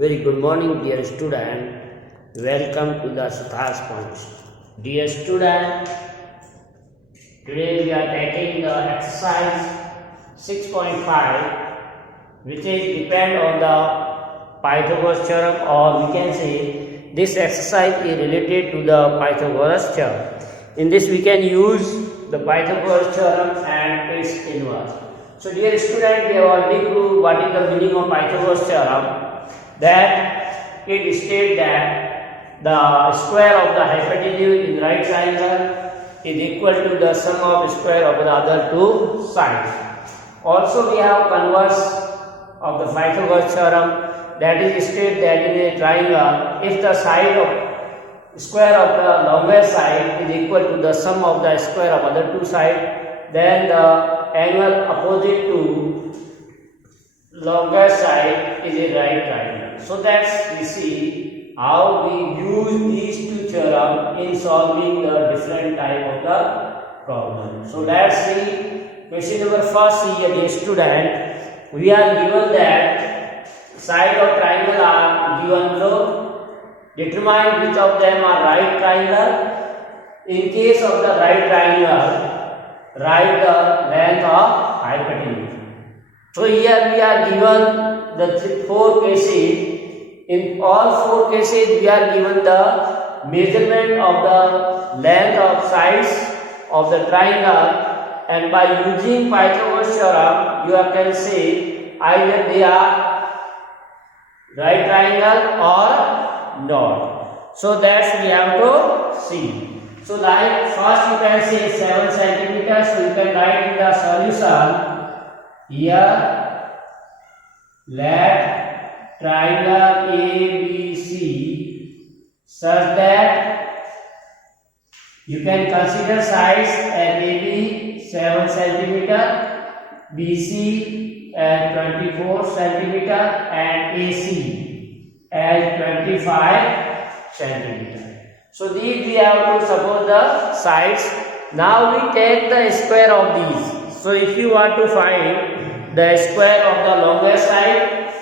Very good morning, dear student. Welcome to the Suthar's Point. Dear student, today we are taking the exercise 6.5, which is depend on the Pythagoras theorem, or we can say this exercise is related to the Pythagoras theorem. In this we can use the Pythagoras theorem and its inverse. So dear student, we have already proved what is the meaning of Pythagoras theorem. That it states that the square of the hypotenuse in right triangle is equal to the sum of square of the other two sides. Also we have converse of the Pythagoras theorem, that is stated that in a triangle, if the side of square of the longest side is equal to the sum of the square of other two sides, then the angle opposite to longest side is a right triangle. So that's we see how we use these two theorems in solving the different type of the problem. So let's see question number first. See, dear student, we are given that side of triangle are given below. Determine which of them are right triangle. In case of the right triangle, write the length of hypotenuse. So here we are given the four cases. In all four cases we are given the measurement of the length of sides of the triangle, and by using Pythagoras theorem you can say either they are right triangle or not. So that's we have to see. So like first you can say 7 centimeters, so you can write in the solution. Here, let triangle ABC such that you can consider sides as AB 7 centimeter, BC as 24 centimeter, and AC as 25 centimeter. So these we have to suppose the sides. Now we take the square of these. So if you want to find the square of the longest side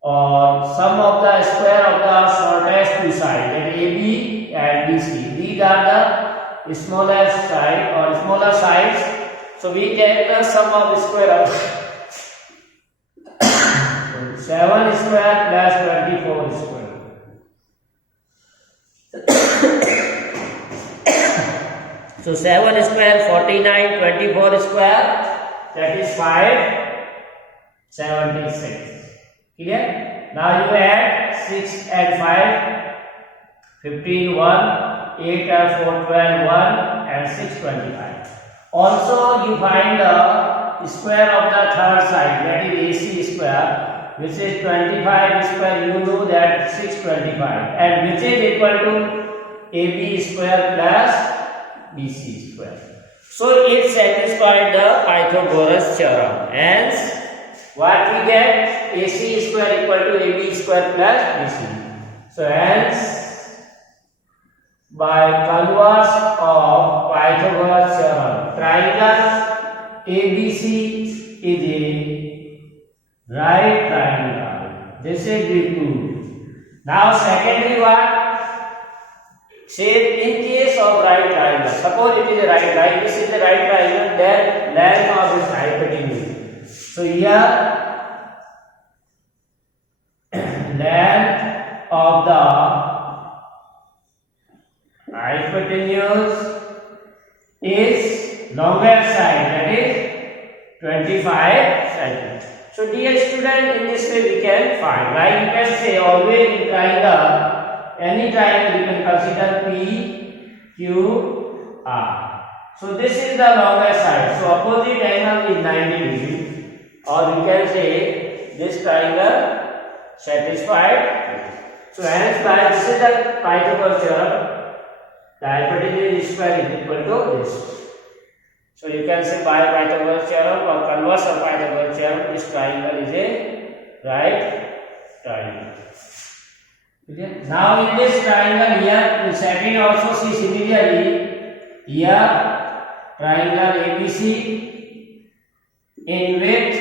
or sum of the square of the shortest two sides, that AB and BC, these are the smallest side or smaller sides. So we take the sum of the square of 7 square plus 24 square. So 7 square 49, 24 square, that is 576. Clear? Now you add 6 and 5, 15, 1, 8 and 4, 12, 1, and 6, 25. Also you find the square of the third side, that is AC square, which is 25 square, you know that 625, and which is equal to AB square plus BC square. So it satisfied the Pythagoras theorem. Hence, what we get? AC square equal to AB square plus BC. So hence, by converse of Pythagoras theorem, triangle ABC is a right triangle. This is we proved. Now secondly, what? Say in case of right triangle, suppose it is a right triangle, this is the right triangle, then length of this hypotenuse. So here length of the hypotenuse is longest side, that is 25 centimeters. So dear student, in this way we can find. Like you can say always in triangle, any triangle you can consider P, Q, R. So this is the longest side. So opposite angle is 90 degrees, or you can say this triangle satisfied. So hence this is the Pythagoras theorem. The hypotenuse square is equal to this. So you can say by Pythagoras theorem or converse of Pythagoras theorem, this triangle is a right triangle. Okay. Now in this triangle here, second also see similarly, here triangle ABC in width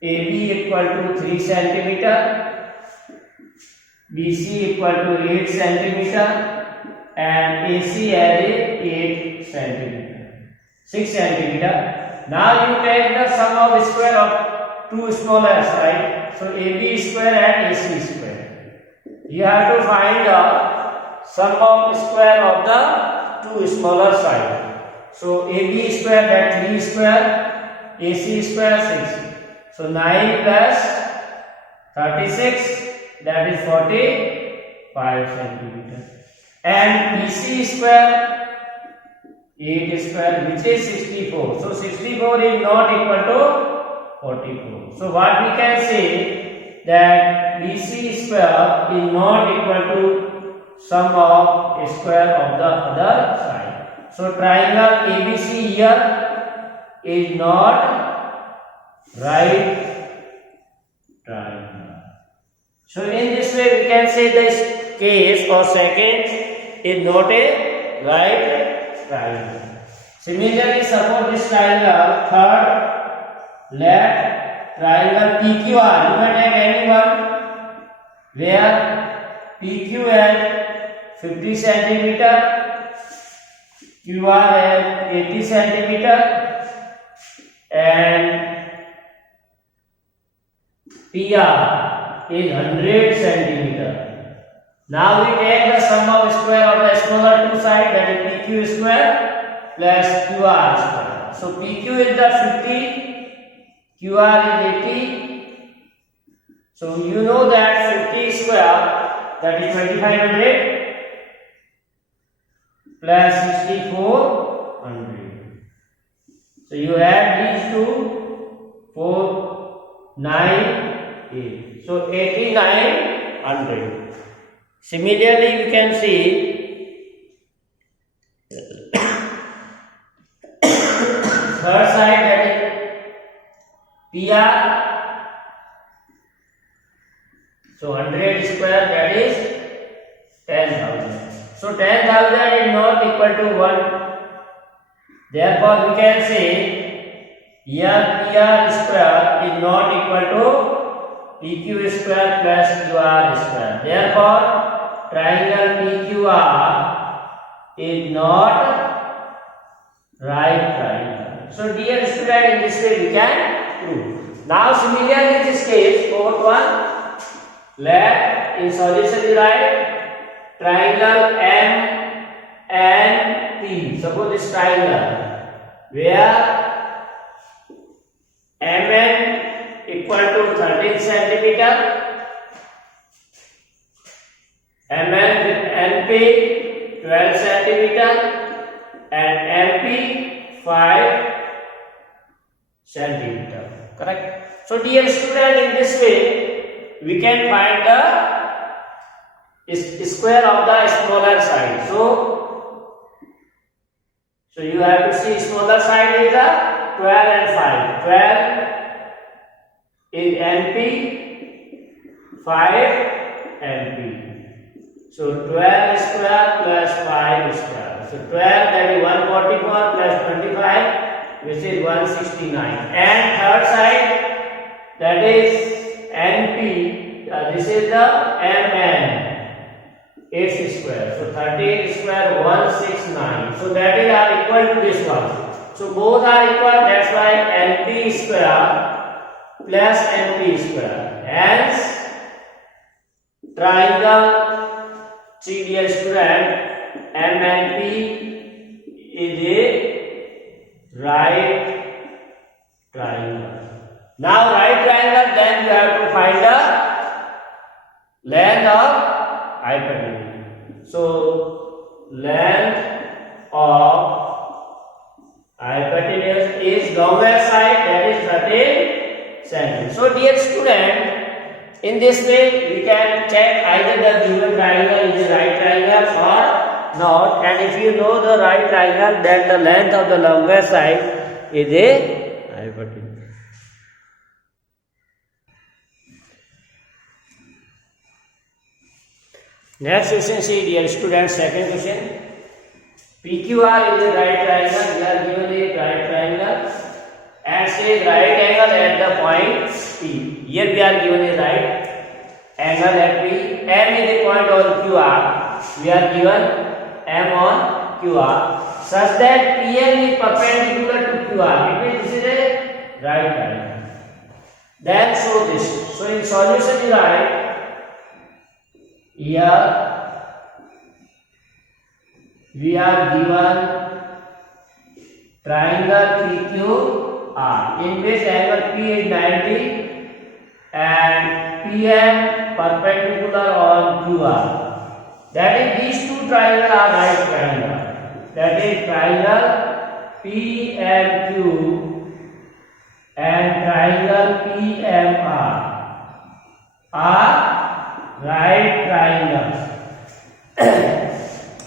AB equal to 3 centimeter, BC equal to 8 centimeter, and AC as 8 centimeter, 6 centimeter. Now you take the sum of square of two smaller side. So AB square and AC square. You have to find the sum of square of the two smaller side. So AB square, that 3 square, AC square 6. So 9 plus 36, that is 45 centimeter. And BC square 8 square, which is 64. So 64 is not equal to 44. So what we can say, that BC square is not equal to sum of square of the other side. So triangle ABC here is not right triangle. So in this way we can say this case or second is not a right triangle. Similarly, suppose this triangle, third left triangle PQR, you may take any one where PQ has 50 centimeter, QR has 80 centimeter, and PR is 100 centimeter. Now we take the sum of square of the smaller two sides, that is PQ square plus QR square. So PQ is the 50, QR is 80. So you know that 50 square, that is 2500 plus 6400. So you add these two, 4, 9, 8. So 8900. Similarly, we can see third side, that is PR. So 100 square, that is 10,000. So 10,000 is not equal to 1. Therefore, we can say here PR square is not equal to PQ square plus QR square. Therefore, triangle PQR is not right triangle. So dear student, in this way we can prove. Now similarly in this case, fourth one, let in solution is right, triangle MNP. Suppose this triangle where MN equal to 13 centimeter, MN with NP 12 centimeter, and MP 5 centimeter. Correct? So dear student, in this way we can find the square of the smaller side. So you have to see smaller side is the 12 and 5. 12 is NP, 5 NP. So 12 square plus 5 square. So 12, that is 144 plus 25, which is 169. And third side, that is NP. This is the MN, 8 square. So 13 square 169. So that is are equal to this one. So both are equal. That's why NP square plus NP square. Hence, triangle, see dear student, MNP is a right triangle. Now right triangle, then you have to find the length of hypotenuse. So length of hypotenuse is longer side, that is 13 centimeters. So dear student, in this way we can check either the given triangle is a right triangle or not, and if you know the right triangle, then the length of the longer side is a hypotenuse. Next question, see dear students, second question. PQR is a right triangle. We are given a right triangle and say right angle at the point P. Here we are given a right angle at P. M is the point on QR. We are given M on QR such that PM is perpendicular to QR. It means this is a right triangle. Then show this. So in solution you write here we are given triangle PQR in which angle P is 90 and PM perpendicular on QR. That is, these two triangles are right triangle. That is triangle PMQ and triangle PMR are right triangles.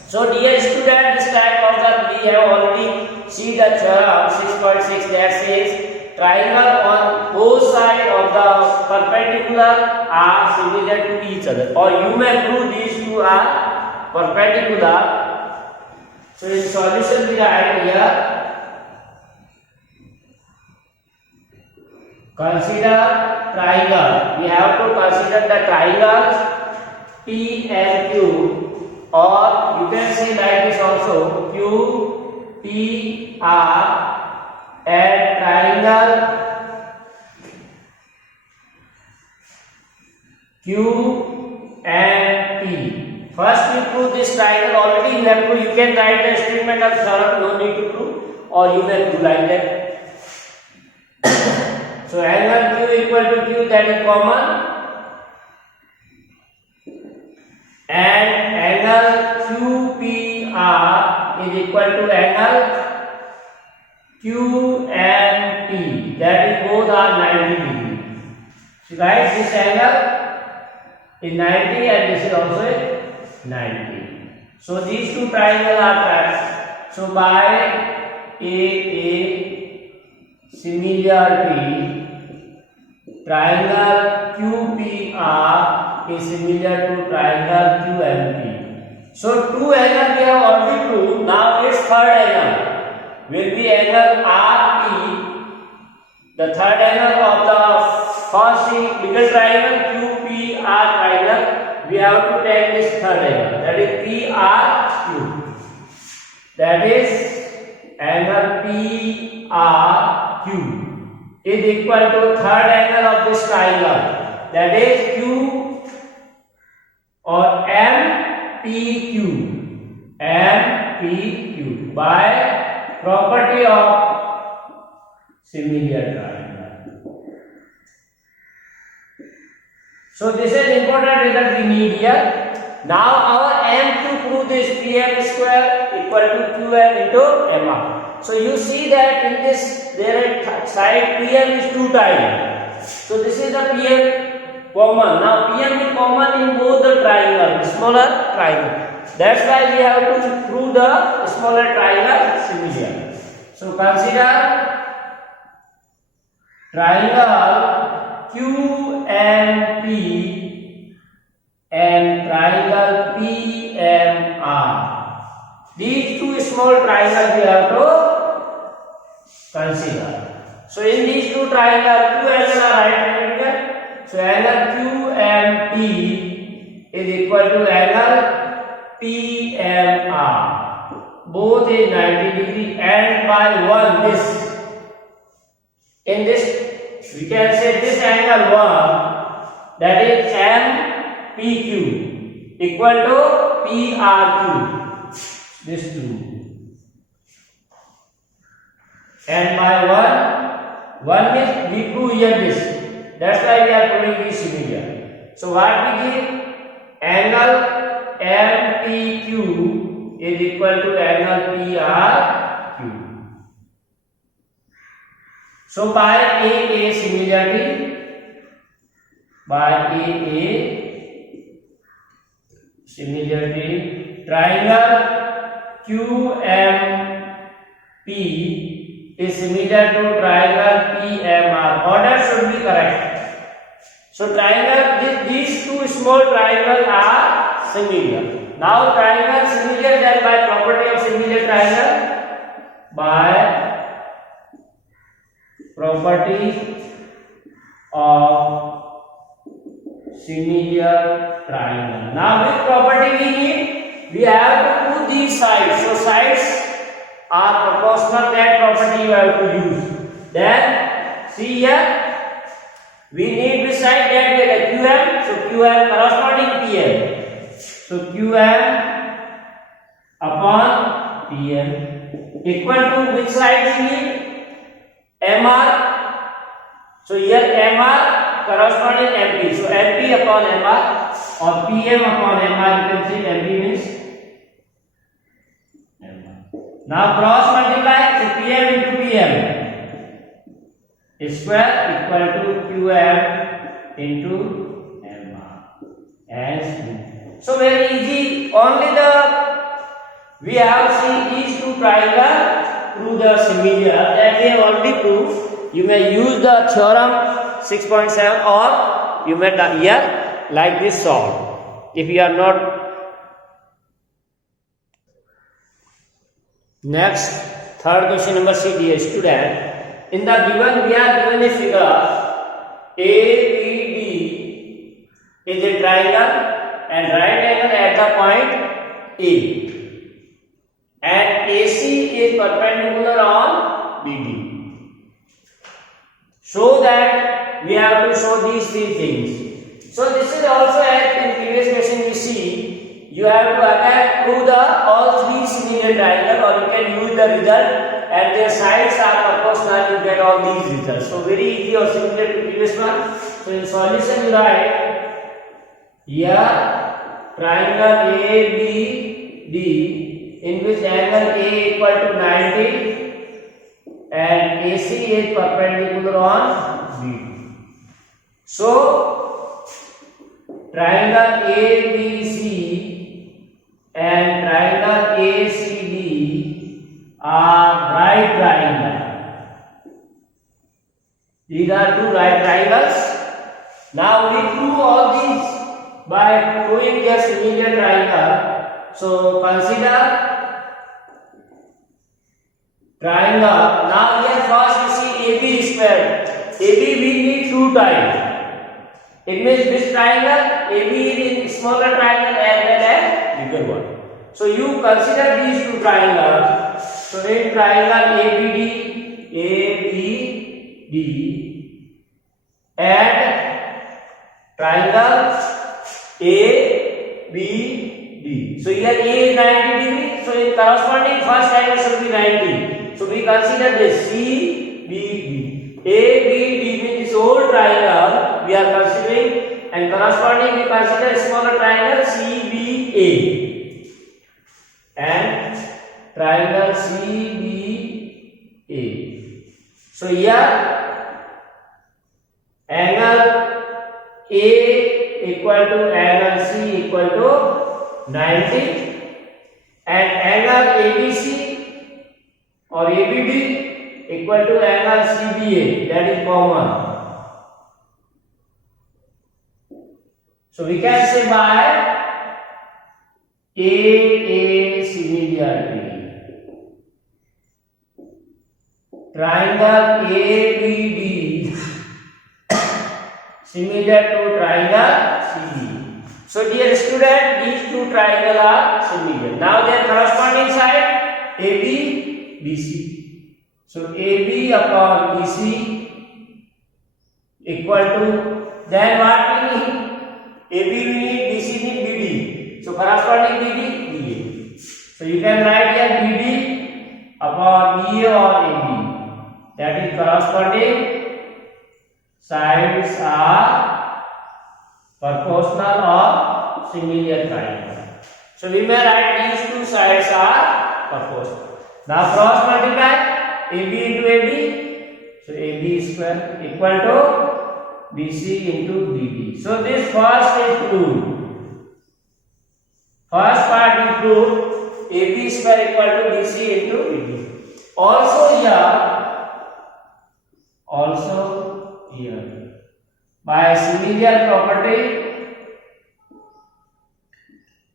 So dear student, this type of the we have already seen the theorem 6.6 that says triangle on both sides of the perpendicular are similar to each other, or you may prove these two are perpendicular. So in solution we write here consider triangle. We have to consider the triangles P and Q, or you can say like this also Q P R and triangle Q and P. First we prove this triangle. Already you have to, you can write the statement of theorem, no need to prove, or you may prove like that. So angle Q equal to Q, that is common, and angle QPR is equal to angle QMP, that is both are 90 degree. So right, this angle is 90 and this is also 90. So these two triangles are touched. So by a similarity, triangle QPR is similar to triangle QMP. So two angles we have already proved. Now its third angle will be angle RP. The third angle of the first bigger triangle QPR triangle, we have to take this third angle, that is PRQ. That is angle PRQ is equal to third angle of this triangle, that is Q or MPQ. MPQ by property of similar triangle. So this is important result we need here. Now our aim to prove this PM square equal to QM into MR. So you see that in this there side PM is 2 times. So this is the PM common. Now PM is common in both the triangle, smaller triangle. That's why we have to prove the smaller triangle similar. So consider triangle QMP and triangle PMR. These two small triangles we have to consider. So in these two triangles, two angles are right triangle. So angle QMP is equal to angle PMR. Both is 90 degree, and by one this, in this we can say this angle 1, that is MPQ equal to PRQ. This two, and by one means we prove here this. That's why we are proving this similar. So what we give? Angle MPQ is equal to angle PRQ. So by AA similarity, triangle QMP is similar to triangle PMR. Order should be correct. So triangle, these two small triangles are similar. Now triangle similar, then by property of similar triangle, by property of similar triangle. Now which property we need? We have to put these sides. So sides are proportional. That property you have to use. Then see here, we need beside that way the QM. So QM corresponding PM. So QM upon PM equal to which side we need? MR. So here MR corresponding MP. So MP upon MR or PM upon MR. You can say MP means MR. Now cross multiply. So PM into PM square equal to QM into MR. As so very easy. Only we have seen these two triangles through the similar that we have already proved. You may use the theorem 6.7 or you may here like this solve. If you are not. Next, third question number C, dear student. In the given, we are given a figure ABD is a triangle and right angle at the point A, and AC is perpendicular on BD. So that we have to show these three things. So this is also as in previous question we see. You have to again prove all three similar triangle, or you can use the result and their sides are proportional. You get all these results. So very easy or similar to previous one. So in solution you write here triangle ABD in which angle A equal to 90 and AC is perpendicular on BD. So triangle ABC and triangle ACD are right triangle. These are two right triangles. Now we prove all these by proving their similar triangle. So consider triangle. Now here first we see AB square. AB we need two times. It means this triangle AB is in smaller triangle as well as bigger one. So you consider these two triangles. So in triangle ABD and triangle ABD. So here A is 90 degree. So in corresponding first triangle should be 90. So we consider this CBD. ABD means this whole triangle we are considering, and corresponding we consider smaller triangle CBA and triangle CBA. So here angle A equal to angle C equal to 90 and angle ABC or ABD equal to angle CBA, that is common. So we can say by AA similarity, triangle ABD similar to triangle CB. So dear student, these two triangles are similar. Now their corresponding side AB, BC. So AB upon BC equal to, then what we need? AB we need, BC need BD. So corresponding BD, BA. So you can write here BD upon BA or AB. That is corresponding sides are proportional or similar triangle. So we may write these two sides are proportional. Now cross multiply AB into AB. So AB square equal to BC into BD. So this first is proved. First part we proved AB square equal to BC into BD. Also here by similar property,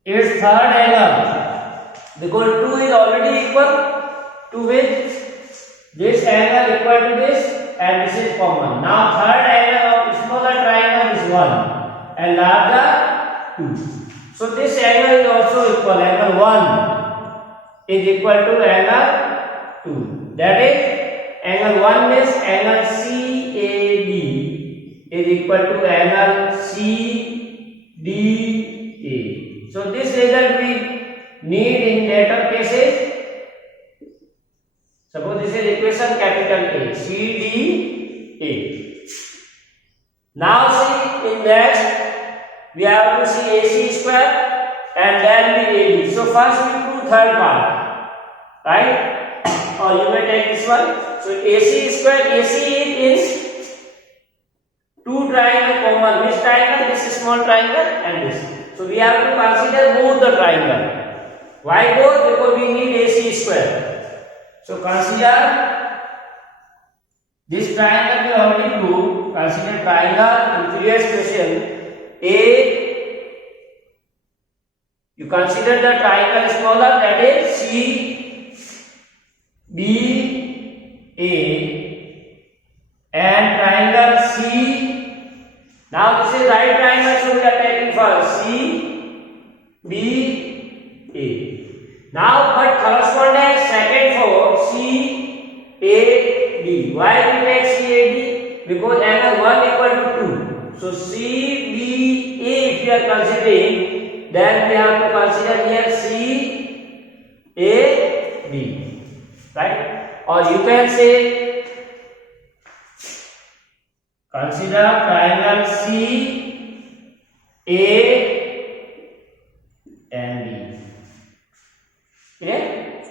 its third angle, because 2 is already equal to which this angle equal to this and this is common. Now third angle of smaller triangle is 1 and larger 2. So this angle is also equal. Angle 1 is equal to angle 2. That is, angle 1 is angle CAB is equal to angle CDA. So this result we need in later cases. Suppose this is equation capital A, CDA. Now see, in next we have to see AC square and then be AD. So first we do third part, right? Or you may take this one. So AC square, AC is two triangle common. This triangle, this small triangle and this. So we have to consider both the triangle. Why both? Because we need AC square. So consider this triangle we already proved. Consider triangle in previous question. A, you consider the triangle smaller, that is C B A, and triangle C. Now this is right triangle, so we are taking first C B A. Now but corresponding second for C A B. Why we take C A B? Because angle 1 equal to 2. So CBA if we are considering, then we have to consider here CAB, right? Or you can say consider triangle CA and B. Okay?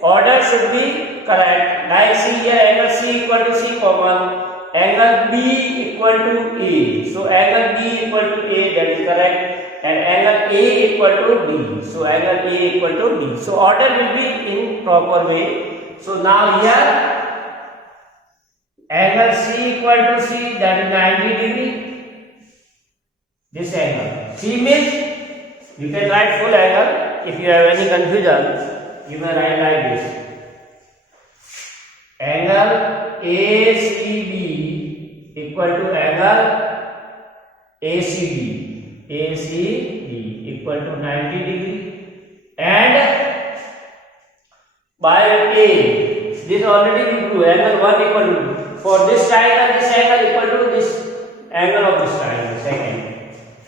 Order should be correct. Like see here, angle C equal to C common. Angle B equal to A. So angle B equal to A, that is correct. And angle A equal to B. So angle A equal to B. So order will be in proper way. So now here angle C equal to C, that is 90 degree. This angle. C means you can write full angle. If you have any confusion, you may write like this. Angle ACB equal to angle ACB. ACB equal to 90 degree. And by A, this already we proved, angle 1 equal to, for this triangle, this angle equal to this angle of this triangle, second.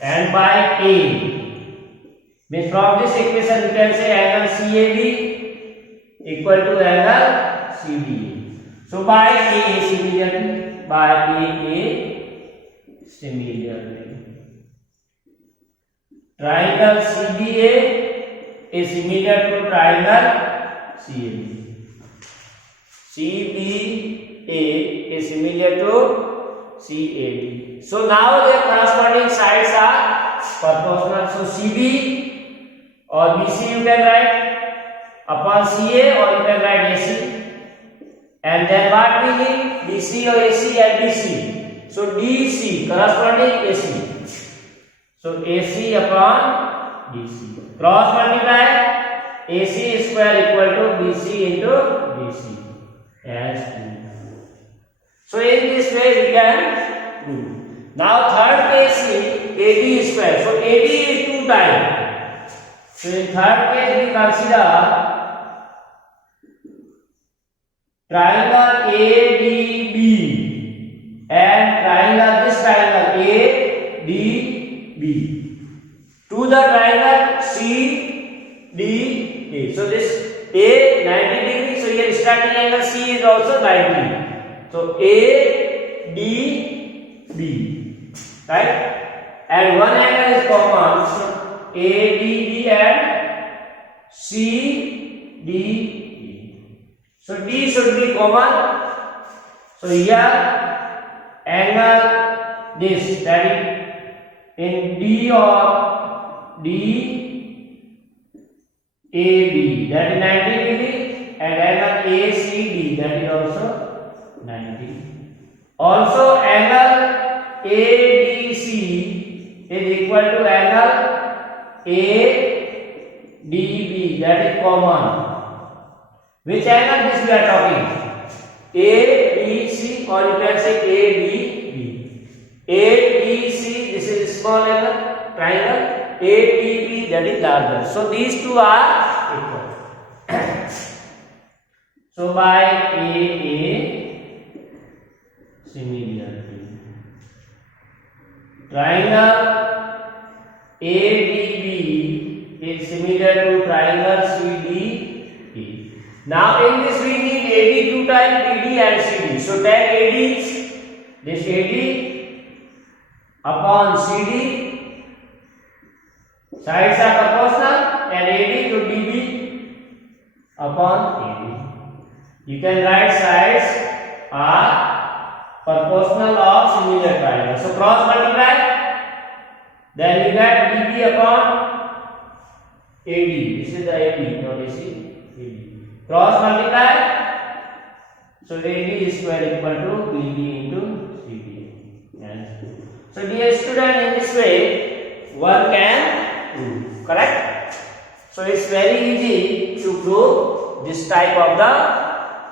And by A, means from this equation you can say angle CAB equal to angle CBA. So by A similarly, by A similarly, triangle CBA is similar to triangle CAB. CBA is similar to CAD. So now their corresponding sides are proportional. So CB or BC you can write upon CA, or you can write AC. And then what we need? BC or AC and DC. So DC corresponding AC. So AC upon DC. Cross multiply, AC square equal to BC into DC. As 2. So in this way we can prove. Now third case is AD square. So AD is 2 times. So in third case we consider triangle ADB and triangle, this triangle ADB to the triangle CDA. So this A 90 degree. So here starting angle C is also 90. So ADB, right? And one angle is common. So ADB and CDA. So D should be common. So here angle this, that is in D or D AB, that is 90 degree, and angle ACD, that is also 90. Also angle ADC is equal to angle ADB, that is common. Which angle this we are talking? ABC, or you can say ADB. ADC is small angle, triangle. ABB, that is larger. So these two are equal. So by AA, similarly, triangle ADB is similar to triangle CDE. Now in this we need AD to type BD and CD. So take AD, this AD upon CD. Sides are proportional and AD to DB upon AD. You can write sides are proportional of similar triangle. So cross multiply, then you get DB upon AD. This is the AD, not AC. AD. Cross multiply, so AD square equal to BD into CD. And so dear student, in this way one can prove, correct? So it's very easy to prove this type of the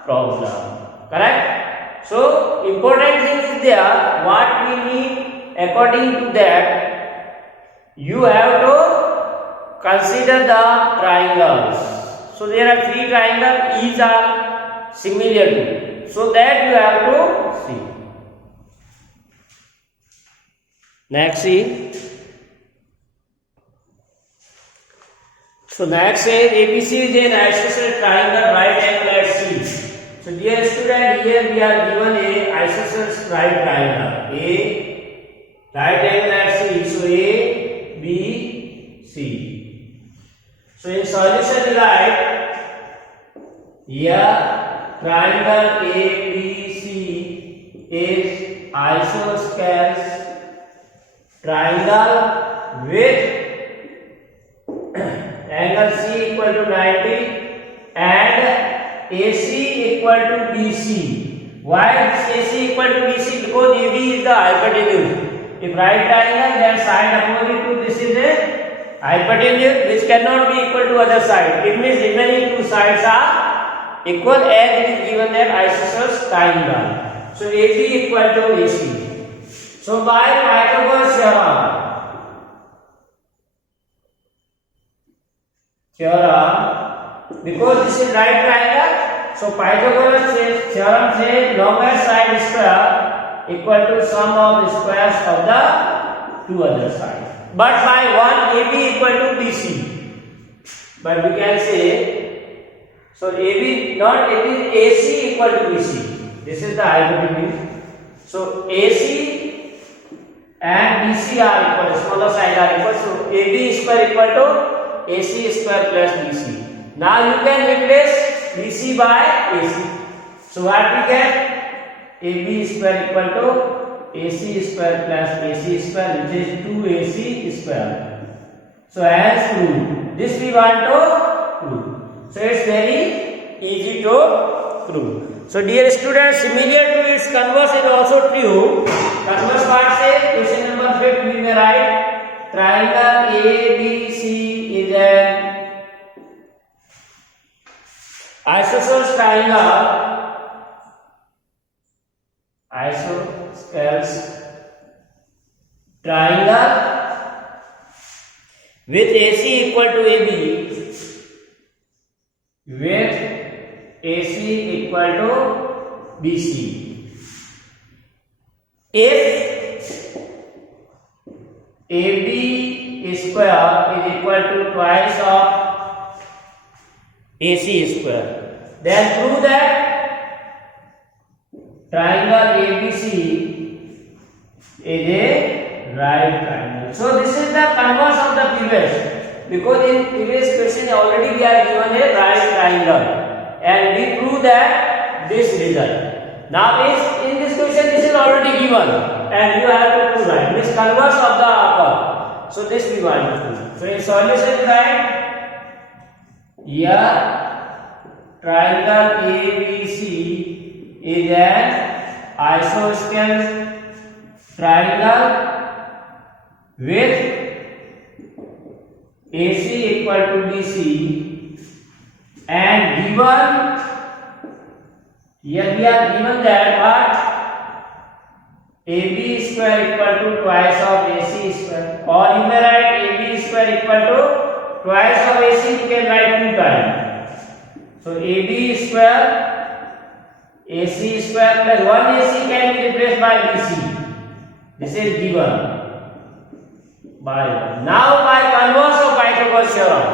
problem, correct? So important thing is there, what we need according to that, you have to consider the triangles. So there are three triangles, each are similar to, so that you have to see. Next see. So next says ABC is an isosceles triangle right angle at C. So dear student, here we are given a isosceles right triangle. A right angle at C. So A, B, C. So in solution we write here triangle ABC is isosceles triangle with angle C equal to 90 and AC equal to BC. Why is AC equal to BC? Because AB is the hypotenuse. If right triangle, then side opposite to this is a hypotenuse which cannot be equal to other side. It means remaining two sides are equal as it is given that isosceles triangle. So AB equal to AC. So by Pythagoras theorem, because this is right triangle, so Pythagoras theorem says longest side square equal to sum of squares of the two other sides. But by one AB equal to BC. But we can say, so AB not AB, AC equal to BC. This is the hypotenuse. So AC and BC are equal, smaller side are equal. So AB square equal to AC square plus BC. Now you can replace BC by AC. So what we get? AB square equal to AC square plus AC square, which is 2AC square. So as proved. This we want to prove. So it's very easy to prove. So dear students, similar to its converse is also true. Converse part says, question number 5 we may write triangle ABC is an isosceles triangle, isosceles triangle with AC equal to AB, with AC equal to BC. If AB square is equal to twice of AC square, then prove that triangle ABC is a right triangle. So this is the converse of the previous, because in previous question already we are given a right triangle and we prove that this result. Now in this question this is already given and you have to prove right. This converse of the upper. So this we want to prove. So in solution write here triangle ABC is an isosceles triangle with AC equal to BC, and given here we are given that what AB square equal to twice of AC square. or you may write AB square equal to twice of AC, you can write 2 times. So AB square AC square plus 1 AC can be replaced by BC. This is given by now by converse of Pythagoras theorem.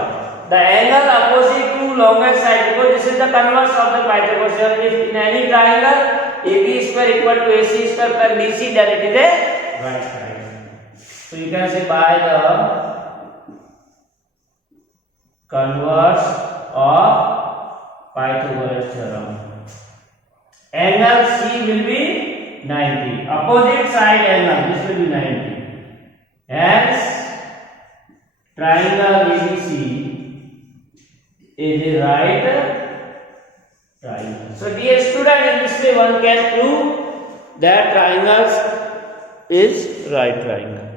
The angle opposite to longest side, because this is the converse of the Pythagoras theorem. If in any triangle AB square equal to AC square plus BC, then it is a right triangle. So you can say by the converse of Pythagoras theorem, angle C will be 90. Opposite side angle, this will be 90. Hence, triangle ABC is a right triangle. So dear student, in this way one can prove that triangles is right triangle.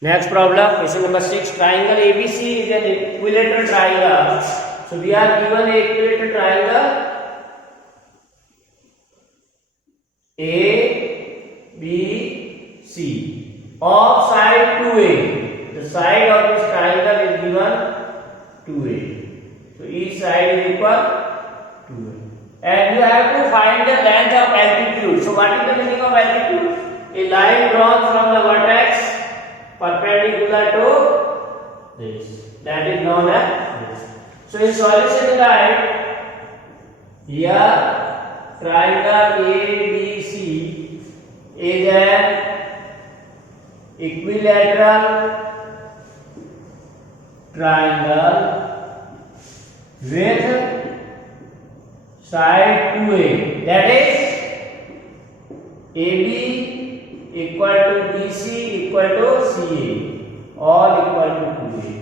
Next problem, question number 6. Triangle ABC is an equilateral triangle. So we are given an equilateral triangle A, B, C of side 2A. The side of this triangle is given 2A. So each side is equal 2A. And you have to find the length of altitude. So what is the meaning of altitude? A line drawn from the vertex perpendicular to this. That is known as this. So in solution write here triangle ABC is an equilateral triangle with side 2A, that is AB equal to BC equal to CA, all equal to 2A.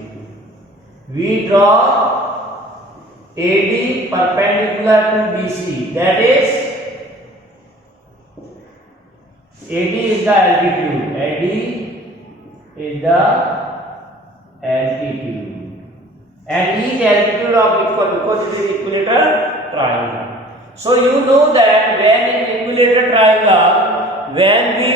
We draw AD perpendicular to BC, that is AD is the altitude, AD is the altitude, and each altitude of equal, because it is equilateral triangle. So you know that when in equilateral triangle, when we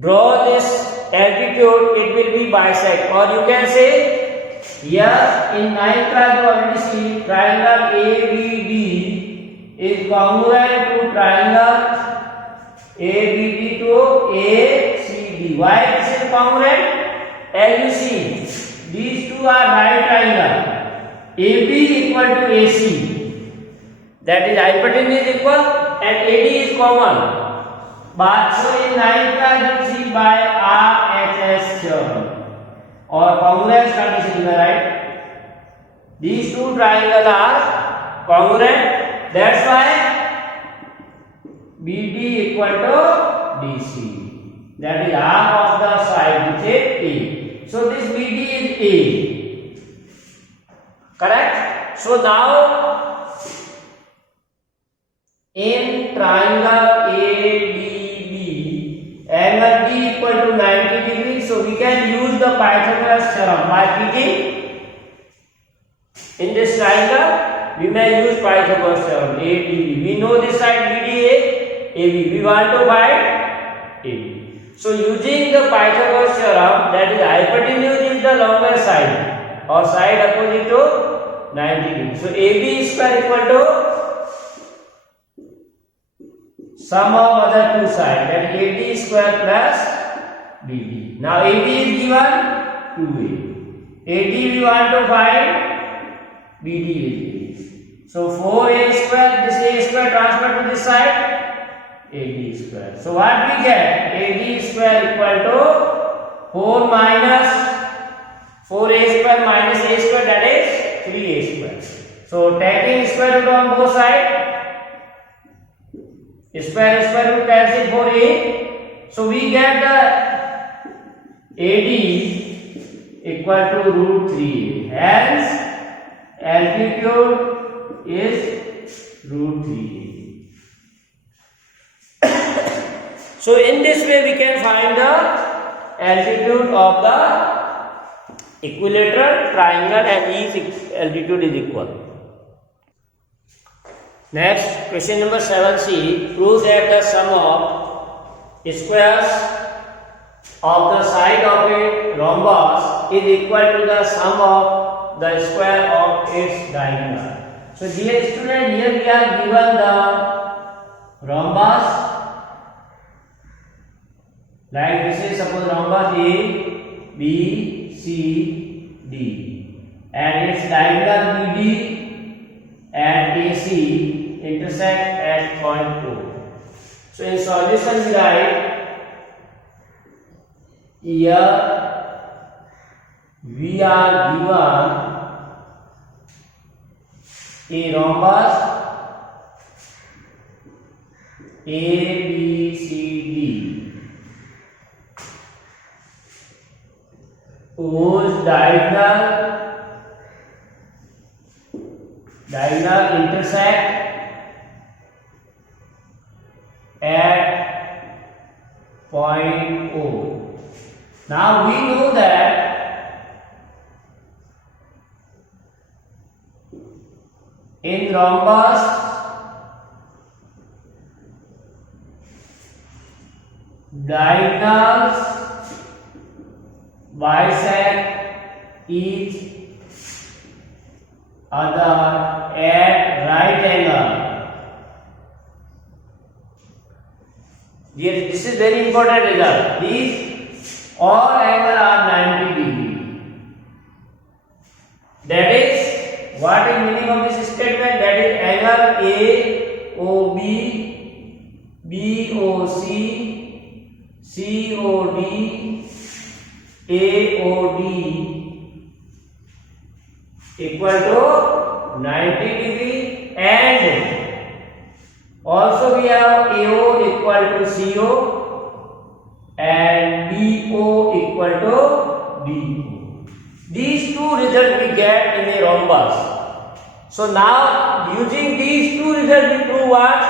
draw this altitude, it will be bisect, or you can say here in 9th class you already see triangle ABD is congruent to triangle ABD to ACD. Why this is congruent? As you see, these two are right triangle. AB equal to AC, that is hypotenuse is equal, and AD is common. But so in 9th class you see by RHS theorem or congruence condition, right? These two triangles are congruent. That's why BD equal to DC. That is half of the side, which is A. So this BD is A. Correct? So now in triangle ADB, angle D equal to 90 degrees. So we can use the Pythagoras theorem by picking in this triangle. We may use Pythagoras theorem ADB. We know this side BD AB. We want to find AB. So using the Pythagoras theorem, that is hypotenuse is the longer side or side opposite to 90 degrees. So AB square equal to sum of other two sides, that is AD square plus BD. Now AB is given 2A. AD we want to find, BD is A. So 4A square, this A square transfer to this side, AD square. So what we get? AD square equal to 4 minus 4A square minus A square, that is 3A square. So taking square root on both sides, square root cancel for A. So we get the AD equal to root 3A. Hence altitude is root 3A. So in this way we can find the altitude of the equilateral triangle, and each altitude is equal. Next, question number 7C. Prove that the sum of squares of the side of a rhombus is equal to the sum of the square of its diagonal. So dear student, here we are given the rhombus, like this is suppose rhombus A, B, C, D, and its diagonal BD and AC intersect at point O. So in solution we write here we are given a rhombus A, B, C, D whose diagonal intersect at point O. Now we know that in rhombus diagonals bisect each other at right angle. This is very important result. These all angles are 90 degree. That is, what is meaning of this statement? That is angle AOB, BOC, COD, AOD equal to 90 degree, and also we have AO equal to CO and BO equal to DO. These two results we get in a rhombus. So now using these two results we prove what?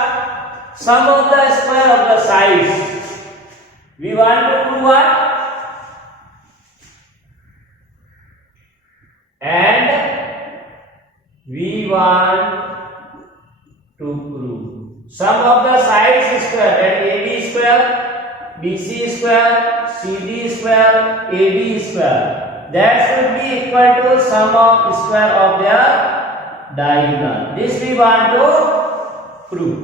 Sum of the square of the sides. We want to prove what? And we want to prove sum of the sides square, that is AB square, BC square, CD square, AD square, that should be equal to sum of square of their diagonal. This we want to prove.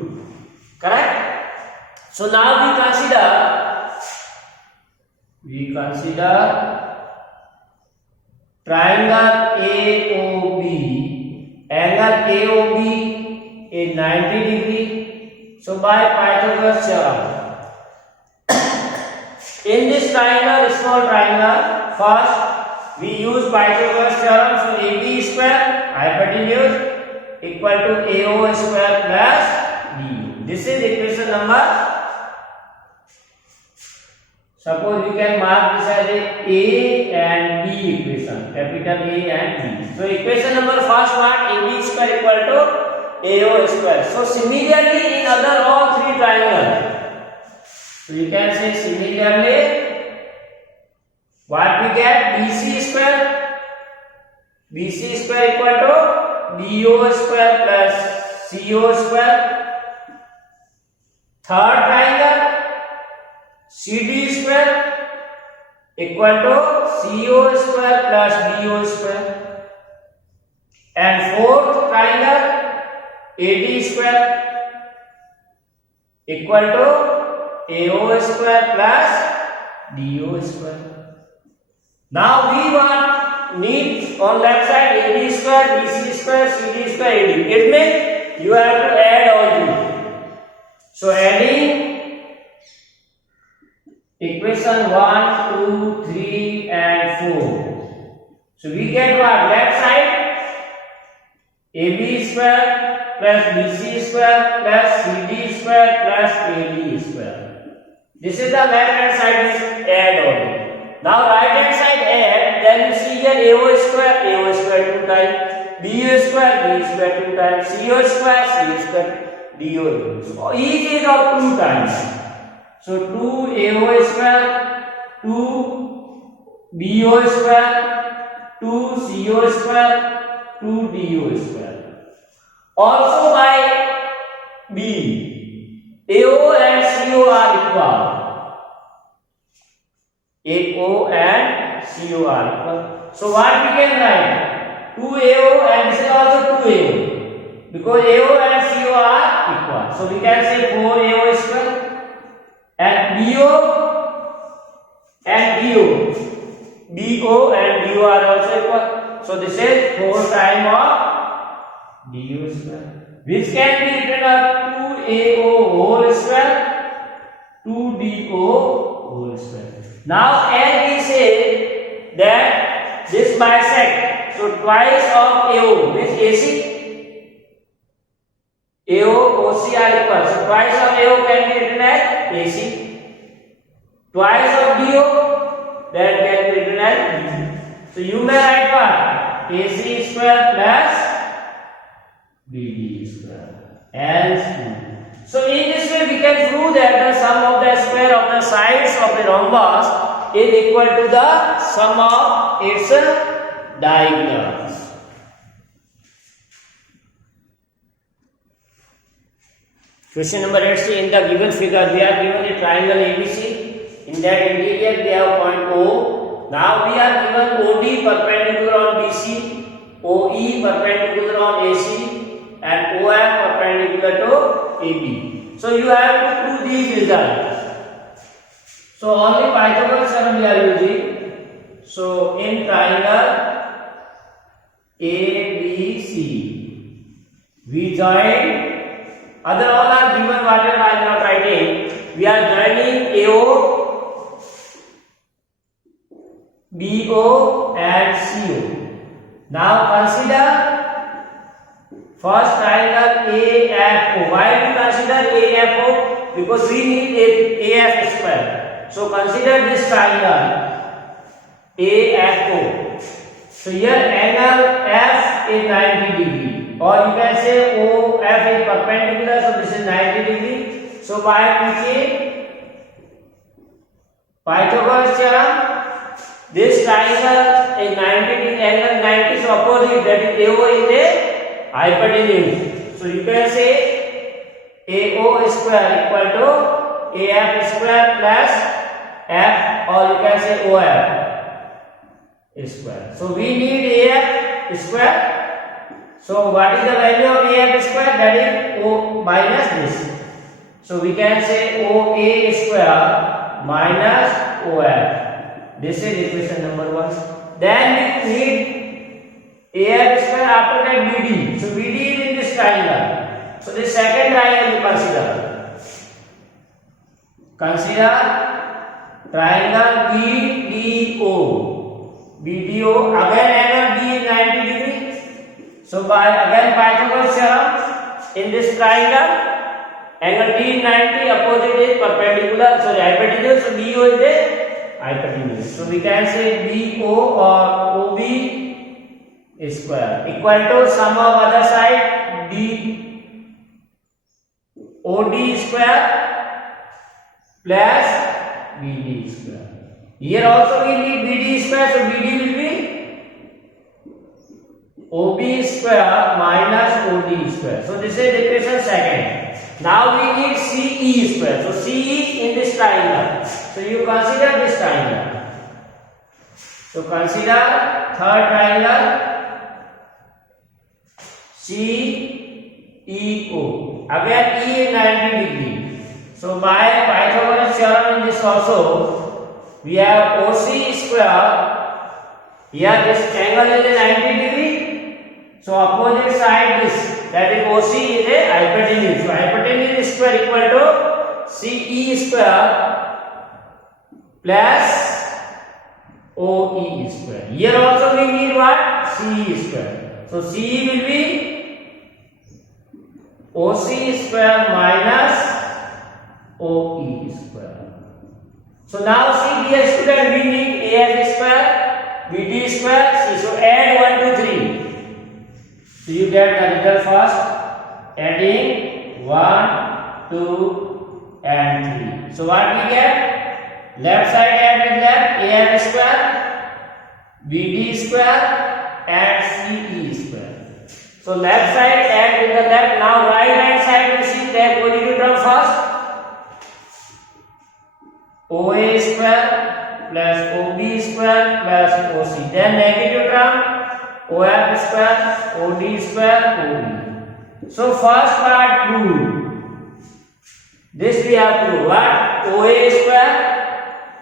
Correct? So now we consider triangle AOB. Angle AOB is 90 degree. So by Pythagoras theorem, in this triangle, small triangle, first we use Pythagoras theorem. So AB square hypotenuse equal to AO square plus BU. This is equation number. Suppose we can mark this as A and B equation, capital A and B. So equation number first one, AB square equal to AO square. So similarly in other all three triangles, so we can say similarly what we get, BC square equal to BO square plus CO square. Third triangle, CD square equal to CO square plus BO square. And fourth triangle, AD square equal to AO square plus DO square. Now we need on left side AB square, BC square, CD square, AD. It means you have to add all these. So adding equation 1, 2, 3 and 4. So we get what? Left side AB square plus BC square plus CD square plus AD square. This is the left hand side, add only. Now right hand side add, then you see here AO square 2 times, BO square 2 times, CO square DO. So each is of 2 times. So 2 AO square, 2 BO square, 2 CO square, 2 DO square. Also by B, AO and CO are equal. AO and CO are equal. So what we can write? 2AO and this is also 2AO because AO and CO are equal. So we can say 4AO square and BO and BO. BO and BO are also equal. So this is 4 times of BO square, which can be written as 2AO whole square, 2BO whole square. Now as we say that this bisect, so twice of AO means AC, AO, OC are equal. So twice of AO can be written as AC. Twice of BO, that can be written as BD. So you may write what? AC square plus BD square and 2. So in this way we can prove that the sum of the square of the sides of the rhombus is equal to the sum of its diagonals. Question number 8, see in the given figure we are given a triangle ABC. In that interior we have point O. Now we are given OD perpendicular on BC, OE perpendicular on AC and OF perpendicular to AB. So you have to prove these results. So only Pythagoras theorem we are using. So in triangle ABC we join. Other all are given, whatever I am not writing. We are joining AO, BO and CO. Now consider first triangle AFO. Why we consider AFO? Because we need AF square. So consider this triangle AFO. So here angle F is 90 degree. Or you can say OF is perpendicular, so this is 90 degree. So by using Pythagoras theorem, this triangle is 90 degree, angle 90 is opposite, that is AO is a hypotenuse. So you can say AO square equal to AF square plus F, or you can say OF square. So we need AF square. So what is the value of AF square? That is O minus this. So we can say OA square minus OF. This is equation number 1. Then we need AF square, after that BD. So BD is in this triangle. So this second triangle you consider. Consider triangle BDO. BDO, again angle B is 90 degree. So by again Pythagoras theorem, in this triangle, angle D is 90, opposite is perpendicular, so hypotenuse, so BO is a hypotenuse. So we can say BO or OB square equal to sum of other side D OD square plus BD square. Here also we need BD square, so BD will be OB square minus OD square. So this is equation second. Now we need CE square. So CE is in this triangle. So you consider this triangle. So consider third triangle CEO. Again E is 90 degree. So by Pythagoras theorem in this also we have OC square. Here this angle is 90 degree. So opposite side this, that is OC is a hypotenuse. So hypotenuse square equal to CE square plus OE square. Here also we need what? CE square. So CE will be OC square minus OE square. So now see dear student, we need AF square, BD square, C. So add 1 to 3. So you get the result first, adding 1, 2 and 3. So what we get? Left side add with left, AF square, BD square and CE square. So left side add with the left. Now right hand side we see that what did you term first? OA square plus OB square plus OC. Then negative term OF square, OD square, OB. So first part proved. This we have proved. What? OA square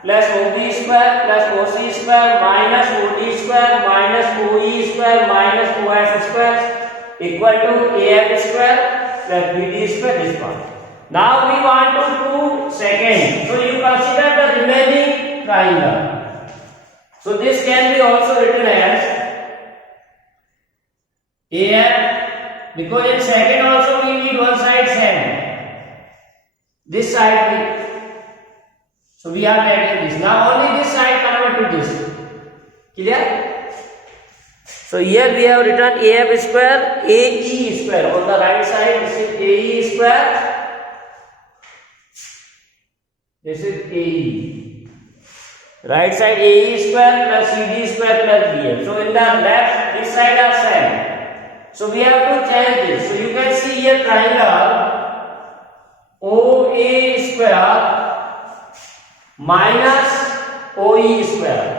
plus OB square plus OC square minus OD square minus OE square minus OF square equal to AF square plus BD square, this part. Now we want to prove second. So you consider the remaining triangle. So this can be also written as AF, because in second also we need one side same. This side we, so we are taking this. Now only this side convert to this. Clear? So here we have written AF square, AE square. On the right side this is AE square. This is AE. Right side AE square plus CD square plus BF. So in the left, this side are same. So we have to change this. So you can see here triangle OA square minus OE square.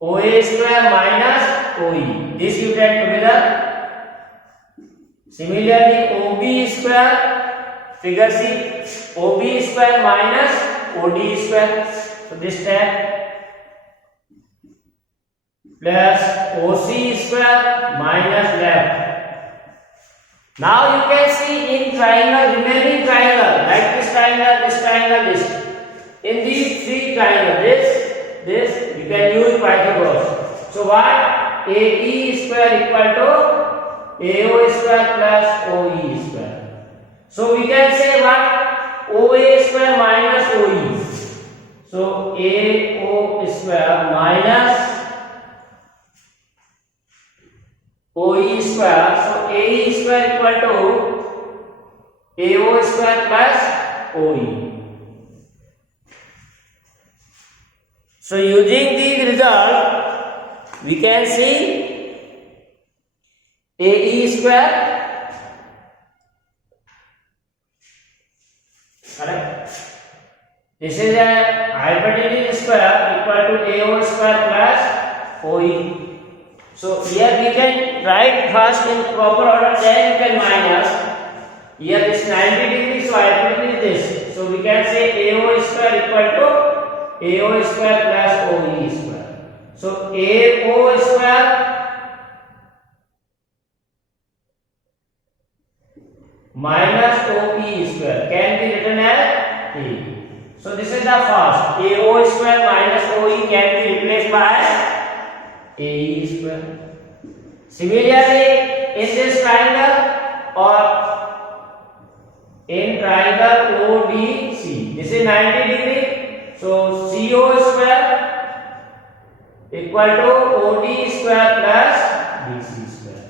OA square minus OE. This you take together. Similarly, OB square, figure C, OB square minus OD square. So this step plus OC square minus left. Now you can see in triangle, remaining triangle, like this triangle, this triangle, this. In these three triangles, this, you can use Pythagoras. So what? AE square equal to AO square plus OE square. So we can say what? OA square minus OE. So AO square minus OE square. So AE square equal to AO square plus OE. So using the result, we can see AE square, correct? This is a hypotenuse square equal to AO square plus OE. So here we can write first in proper order, then you can minus. Here this 90 degrees, so hypotenuse this. So we can say AO square equal to AO square plus OE square. So AO square minus OE square can be written as A. So this is the first. AO square minus OE can be replaced by AE square. Similarly, in this triangle or in triangle ODC, this is 90 degree. So CO square equal to OD square plus BC square.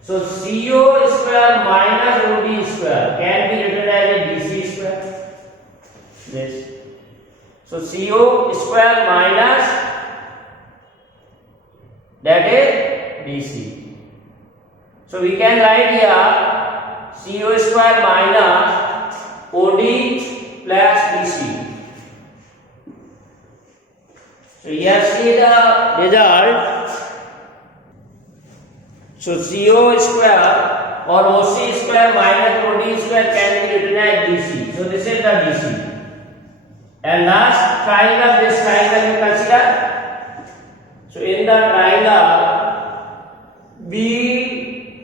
So CO square minus OD square can be written as a BC square. This. So CO square minus, that is BC. So we can write here CO square minus OD plus BC. So here see the result. So CO square or OC square minus OD square can be written as DC. So this is the DC. And last triangle, this triangle you consider. So in the triangle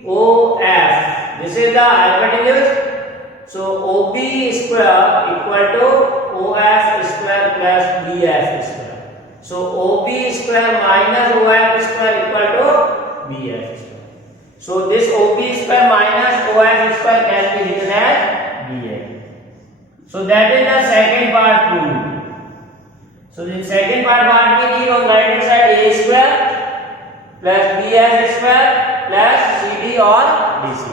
BOF, this is the hypotenuse. So OB square equal to OF square plus BF square. So OB square minus OF square equal to BF square. So this OB square minus OF square can be written as BF. So that is the second part proved. So in second part, what we need on right hand side, A square plus BF square plus CD or DC.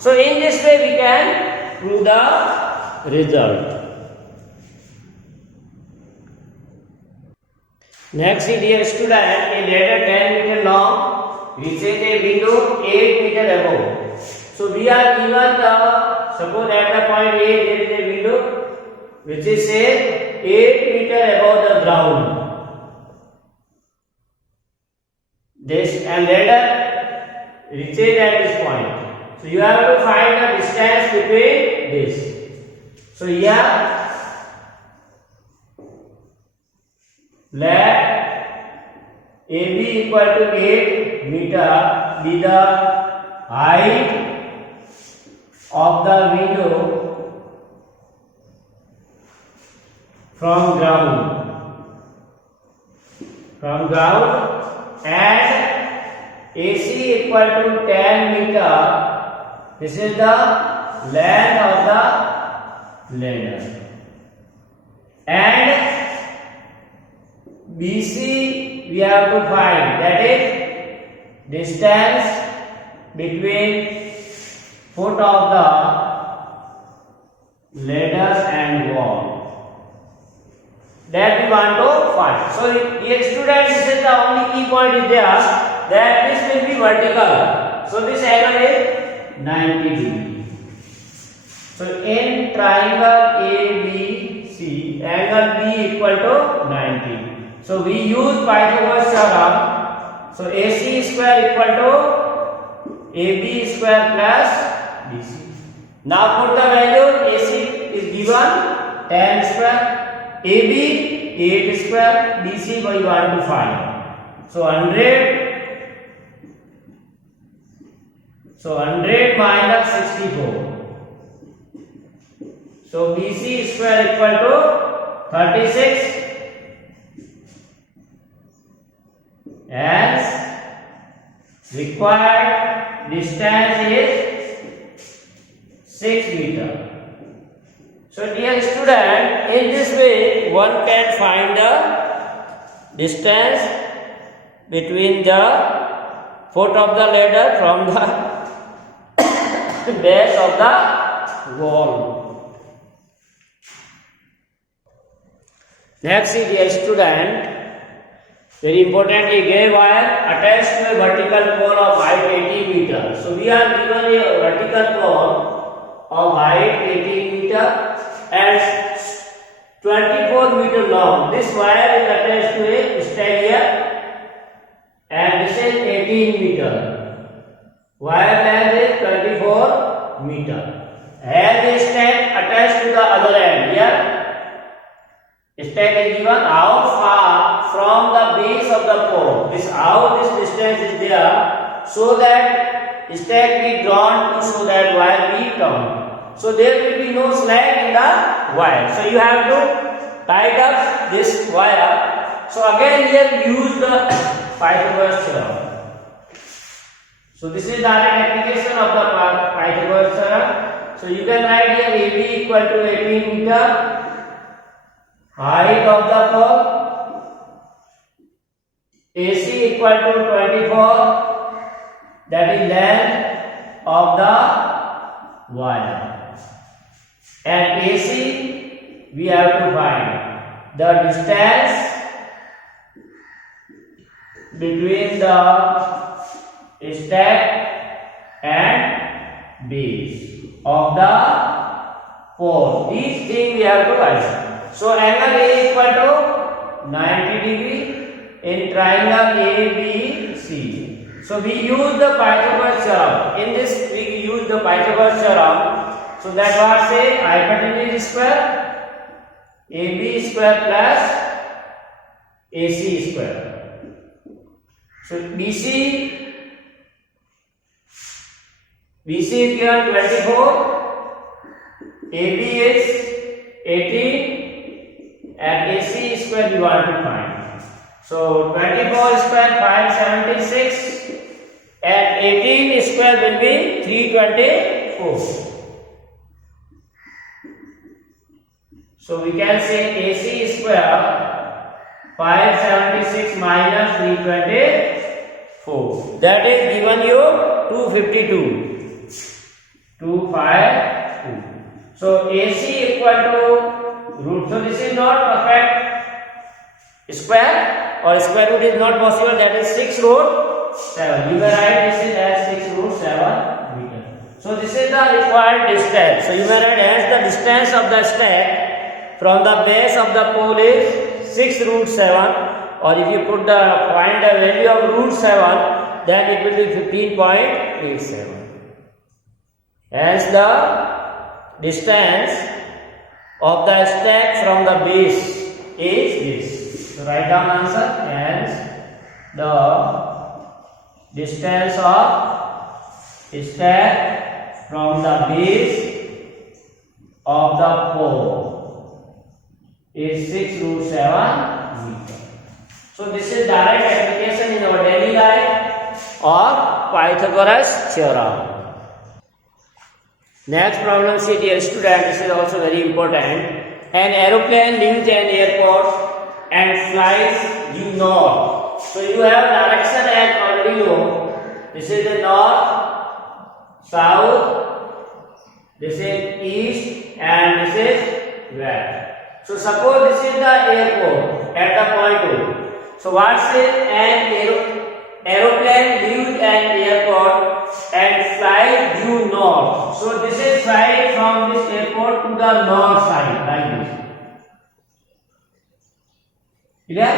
So in this way we can prove the result. Next, dear student, a ladder 10 meter long reaches a window 8 meter above. So we are given the, suppose at the point A there is a window which is say 8 meter above the ground. this and ladder reaches at this point. So you have to find the distance between this. So here let AB equal to 8 meter be the height of the window from ground and AC equal to 10 meter. This is the length of the ladder and BC we have to find, that is distance between foot of the ladder and wall, that we want to find. So here students, this is the only key point is there, that this will be vertical. So this angle is 90 degree. So in triangle ABC, angle B equal to 90. So we use Pythagoras theorem. So AC square equal to AB square plus BC. Now put the value. AC is given 10 square, AB 8 square, BC we want to find. So 100 minus 64. So BC square equal to 36. As required distance is 6 meter. So dear student, in this way one can find the distance between the foot of the ladder from the base of the wall. Next is, dear student, very important, a gay wire attached to a vertical pole of height 80 meter. So we are given a vertical pole of height 80 meter and 24 meter long. This wire is attached to a stack here and this is 18 meter. Wire length is 24 meter. Has a stack attached to the other end here. Stack is given how far from the base of the pole. This how this distance is there, so that stack be drawn to show that wire be turned. So there will be no slack in the wire. So you have to tie up this wire. So again here we use the Pythagoras theorem. So this is the application of the Pythagoras theorem. So you can write here AB equal to 18 meter. Height of the pole, AC equal to 24, that is length of the wire, and AC we have to find the distance between the stack and base of the pole. These things we have to find. So angle A equal to 90 degree in triangle ABC. So we use the Pythagoras theorem. In this we use the Pythagoras theorem. So that was say hypotenuse square AB square plus AC square. So BC is given 24, AB is 18. And AC square we want to find. So 24 square 576 and 18 square will be 324. So we can say AC square 576 minus 324. That is given you 252. 252. So AC equal to root. So this is not perfect square, or square root is not possible. That is 6 root 7. You may write this is as 6 root 7 meter. So this is the required distance. So you may write as the distance of the stack from the base of the pole is 6 root 7 or if you put the find the value of root 7, then it will be 15.87. Hence the distance of the stack from the base is this. So write down answer. Hence the distance of stack from the base of the pole is 6 root 7 meter. So this is direct application in our daily life of Pythagoras theorem. Next problem, see dear student, this is also very important. An aeroplane leaves an airport and flies due north. So you have direction as already know. This is the north, south, this is east, and this is west. So suppose this is the airport at the point O. So what says an aeroplane leaves an airport and flies due north. So this is flight from this airport to the north side like this. Clear?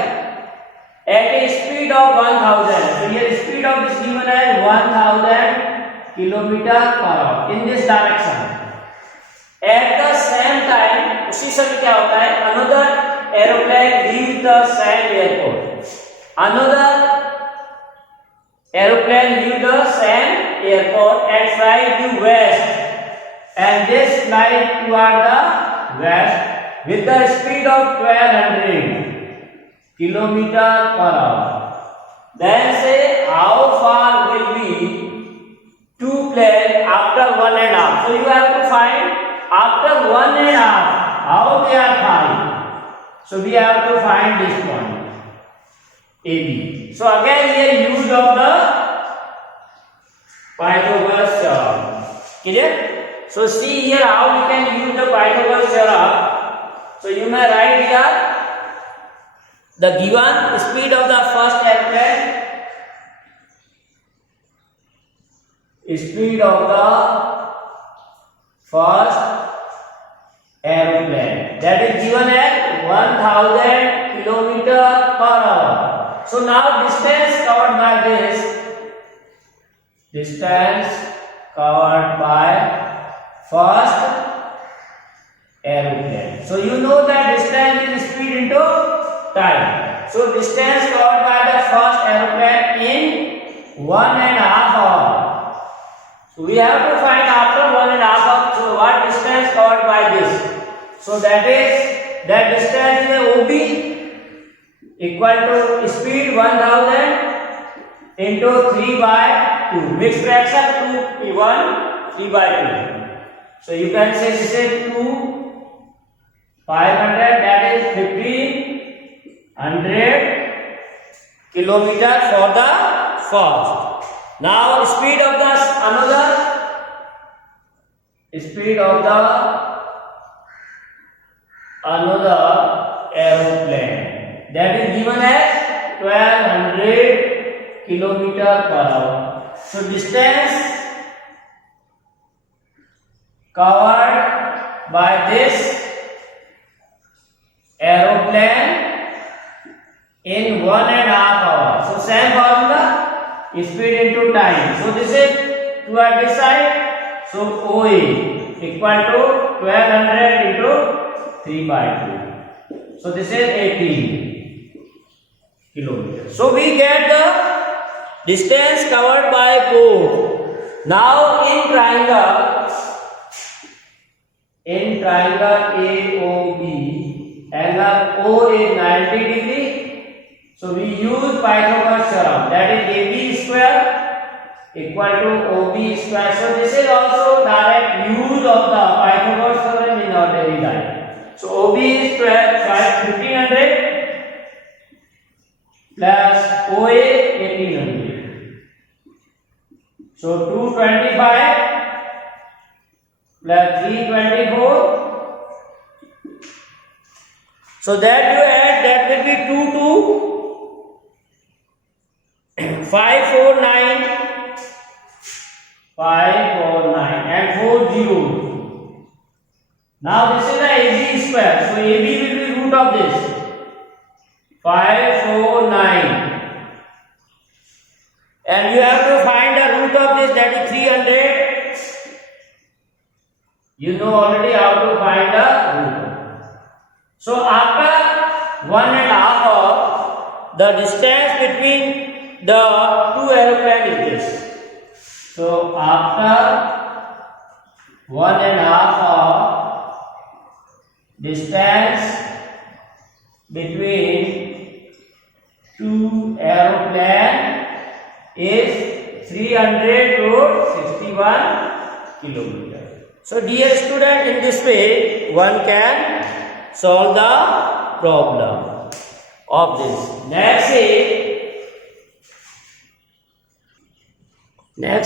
At a speed of 1000. So here speed of this given as 1000 kilometer per hour in this direction. At the same time, उसी समय क्या होता है? Another aeroplane leaves the same airport. Another aeroplane leaves the same airport and flies due west. And this flies toward the west with the speed of 1200 kilometer per hour. Then say how far will be two planes after 1.5. So you have to find after 1.5 how they are flying. So we have to find this point AB. So again here use of the Pythagoras theorem. Clear? So see here how we can use the Pythagoras theorem. So you may write here the given speed of the first airplane, speed of the first aeroplane, that is given at 1000 kilometer per hour. So now distance covered by this, distance covered by first aeroplane. So you know that distance is speed into time. So distance covered by the first aeroplane in 1.5 hours. So we have to find after 1.5 hours. So what distance covered by this? So that distance is OB equal to speed 1000 into 3 by 2. Mixed fraction 2 3 by 2. So you can say this is 2 500, that is 1500 kilometer for the first. Now speed of the another aeroplane, that is given as 1200 kilometer per hour. So distance covered by this aeroplane in 1.5 hours. So same formula, speed into time. So this is toward this side. So OA equal to 1200 into 3 by 2. So this is 18 kilometers. So we get the distance covered by both. Now in triangle AOB, angle O is 90 degree. So we use Pythagoras theorem, that is AB square equal to OB square. So this is also direct use of the Pythagoras theorem in our daily life. So OB is 1500 plus OA 1800. So 225 plus 324. So that you add, that will be 2 to 549 and 4 zeros. Now this is the AB square. So AB will be root of this 549 You know already how to find the root. So after 1.5 hours, the distance between the two aeroplanes is this. So after 1.5 hours, distance between two aeroplanes is 300 to 61 kilometers. So dear student, in this way one can solve the problem of this. Next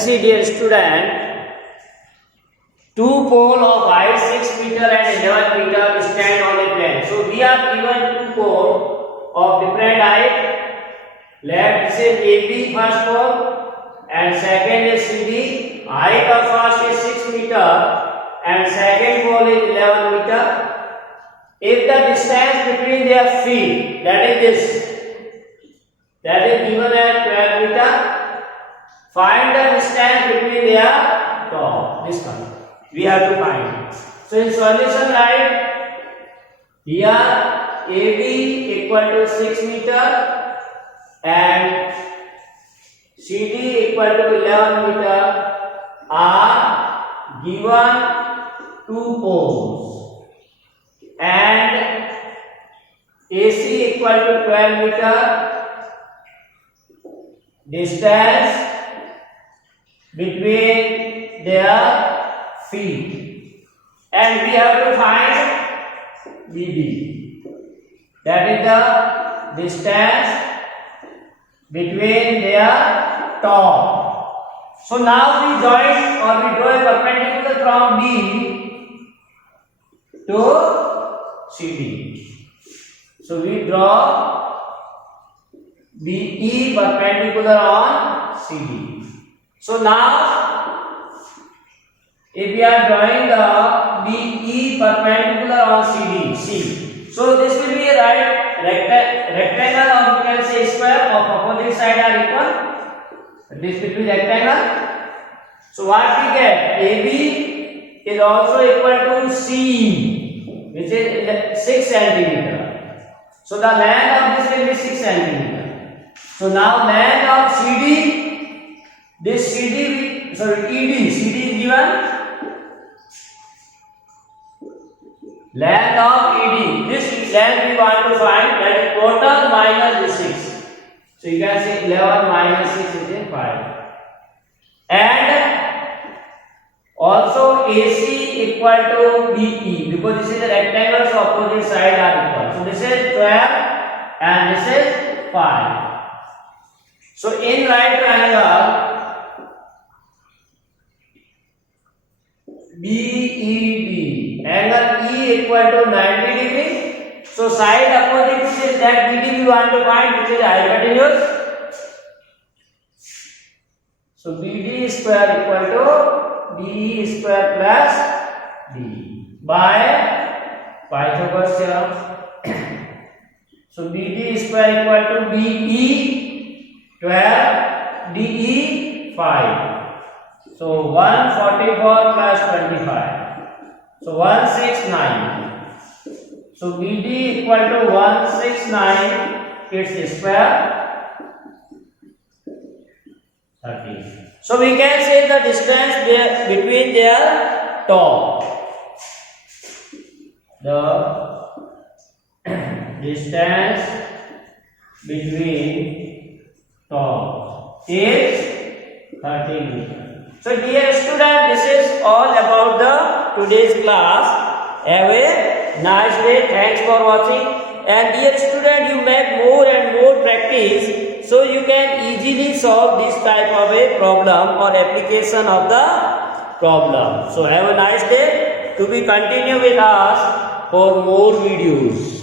is dear student, two poles of height 6 meter and 11 meter stand on a plane. So we are given two poles of different height. Left is AB first pole and second is CD. Height of first is 6 meter and second pole is 11 meter. If the distance between their feet, that is this, that is given as 12 meter, find the distance between their top, this one we have to find. So in solution write here AB equal to 6 meter and CD equal to 11 meter are given two poles, and AC equal to 12 meter, distance between their feet, and we have to find BD, that is the distance between their top. So now we join or we draw a perpendicular from B to CD. So we draw BE perpendicular on CD. So now if we are drawing the BE perpendicular on CD, C. So this will be a right rectangle, or you can say square of opposite side are equal. This will be rectangle. So what we get? AB is also equal to C, which is 6 centimeter. So the length of this will be 6 centimeter. So now length of CD, this CD, ED, CD is given. Length of ED, this length we want to find, that is total minus the 6. So you can say 11 minus 6 is 5. And also AC equal to BE, because this is a rectangle, so opposite side are equal. So this is 12 and this is 5. So in right triangle BED, angle E equal to 90 degree. So side opposite is that BD we want to find, which is hypotenuse. So BD square equal to DE square plus D by Pythagoras theorem. So BD square equal to BE 12, DE 5. So 144 plus 25. So 169. So BD equal to 169, its square 30. So we can say the distance between their top. The distance between top is 30 meters. So dear student, this is all about the today's class. Have a nice day. Thanks for watching. And dear student, you make more and more practice, so you can easily solve this type of a problem or application of the problem. So have a nice day. To be continue with us for more videos.